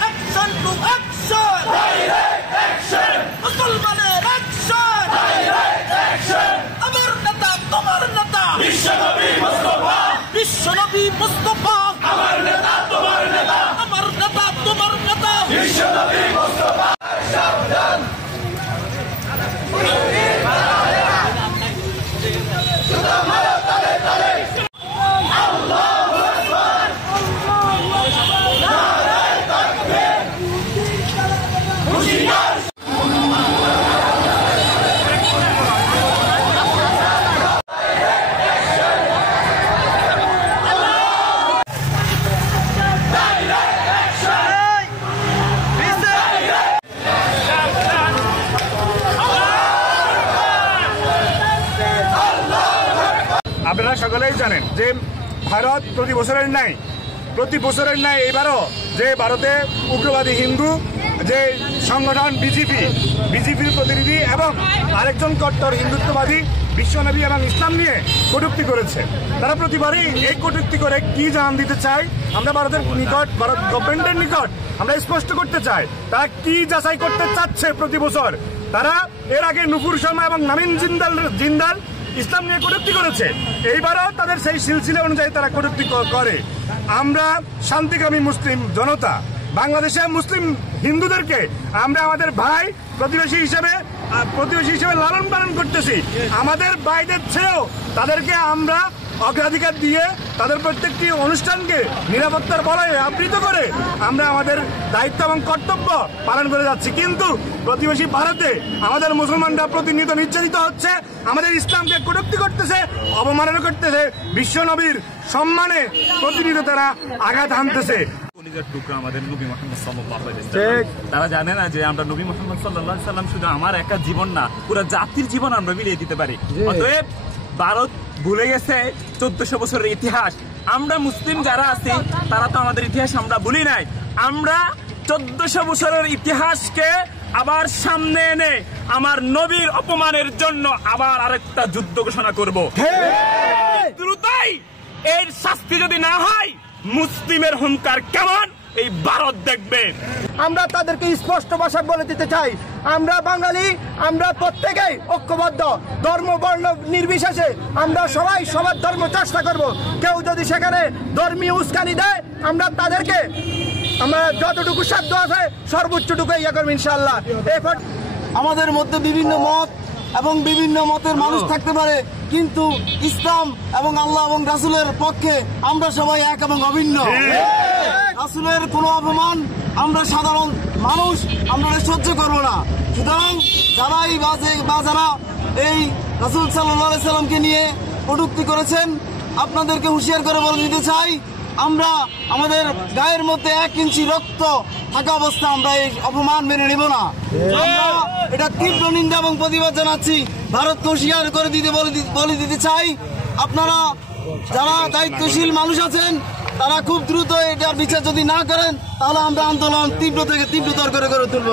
Action to action, মুসলমানের action, আমার নেতা তোমার নেতা বিশ্বনবী মুস্তাফা, আমার নেতা তোমার নেতা বিশ্বনবী মুস্তাফা। সাবধান আপনারা সকলেই জানেন যে ভারত প্রতি বছরের ন্যায় এবারও যে ভারতে উগ্রবাদী হিন্দু যে সংগঠন বিজেপির প্রতিনিধি এবং আরেকজন কট্টর হিন্দুত্ববাদী বিশ্বনবী এবং ইসলাম নিয়ে কটূক্তি করেছে। তারা প্রতিবারই এই কটূক্তি করে কি জানান দিতে চায় আমরা ভারত গভর্নমেন্টের নিকট আমরা স্পষ্ট করতে চাই তারা কি যাচাই করতে চাচ্ছে। প্রতি বছর তারা এর আগে নুপুর শর্মা এবং নামিন জিন্দাল ইসলাম নিয়ে কটূক্তি করেছে, এইবারও তাদের সেই সিলসিলা অনুযায়ী তারা কটূক্তি করে। আমরা শান্তিকামী মুসলিম জনতা বাংলাদেশের মুসলিম হিন্দুদেরকে আমরা আমাদের ভাই প্রতিবেশী হিসেবে লালন পালন করতেছি। আমাদের ভাইদের চেয়েও তাদেরকে আমরা অগ্রাধিকার দিয়ে তাদের প্রত্যেকটি অনুষ্ঠানকে নিরাপত্তার বলয়ে আবৃত করে আমরা আমাদের দায়িত্ব এবং কর্তব্য পালন করে যাচ্ছি। কিন্তু প্রতিবেশী ভারতে আমাদের মুসলমানরা প্রতিনিয়ত নির্যাতিত হচ্ছে, আমাদের ইসলামকে কটূক্তি করতেছে, অবমাননা করতেছে, বিশ্বনবীর সম্মানে প্রতিনিয়ত তারা আঘাত হানতেছে। আমাদের নবী মুহাম্মদ সাল্লাল্লাহু আলাইহি ওয়াসাল্লাম, তারা জানে না যে আমরা নবী মুহাম্মদ সাল্লাল্লাহু আলাইহি ওয়াসাল্লাম শুধু আমার একা জীবন না, পুরো জাতির জীবন আমরা মিলিয়ে দিতে পারি। অতএব ভারত ভুলে গেছে 1400 বছরের ইতিহাস। আমরা মুসলিম যারা আছি তারা তো আমাদের ইতিহাস আমরা ভুলি নাই। আমরা 1400 বছরের ইতিহাসকে আবার সামনে এনে আমার নবীর অপমানের জন্য আবার আরেকটা যুদ্ধ ঘোষণা করব। দ্রুতই এর শাস্তি যদি না হয় মুসলিমের হুঙ্কার কেমন এই ভারত দেখবে। আমরা তাদেরকে স্পষ্ট ভাষায় বলে দিতে চাই, আমরা বাঙালি, আমরা প্রত্যেকেই ঐক্যবদ্ধ, ধর্ম বর্ণ নির্বিশেষে আমরা সবাই সবার ধর্ম চেষ্টা করব। কেউ যদি সেখানে ধর্মীয় উস্কানি দেয় আমরা তাদেরকে আমরা যতটুকু সাধ্য আছে সর্বোচ্চটুকু ইয়ে করবো ইনশাআল্লাহ। আমাদের মধ্যে বিভিন্ন মত এবং বিভিন্ন মতের মানুষ থাকতে পারে, কিন্তু ইসলাম এবং আল্লাহ এবং রাসূলের পক্ষে আমরা সবাই এক এবং অভিন্ন। রাসূলের কোনো অপমান আমরা সাধারণ মানুষ আমরা সহ্য করব না। সুতরাং যারাই যারা এই রাসূল সাল্লাল্লাহু আলাইহি সাল্লামকে নিয়ে কটূক্তি করেছেন আপনাদেরকে হুঁশিয়ার করে বলে দিতে চাই, আমরা আমাদের গায়ের মধ্যে 1 ইঞ্চি রক্ত থাকা অবস্থা আমরা এই অপমান মেনে নেব না। আমরা এটা তীব্র নিন্দা এবং প্রতিবাদ জানাচ্ছি। ভারতকে হুঁশিয়ার করে বলে দিতে চাই, আপনারা যারা দায়িত্বশীল মানুষ আছেন তারা খুব দ্রুত এটা বিচার যদি না করেন তাহলে আমরা আন্দোলন তীব্র থেকে তীব্রতর করে তুলব।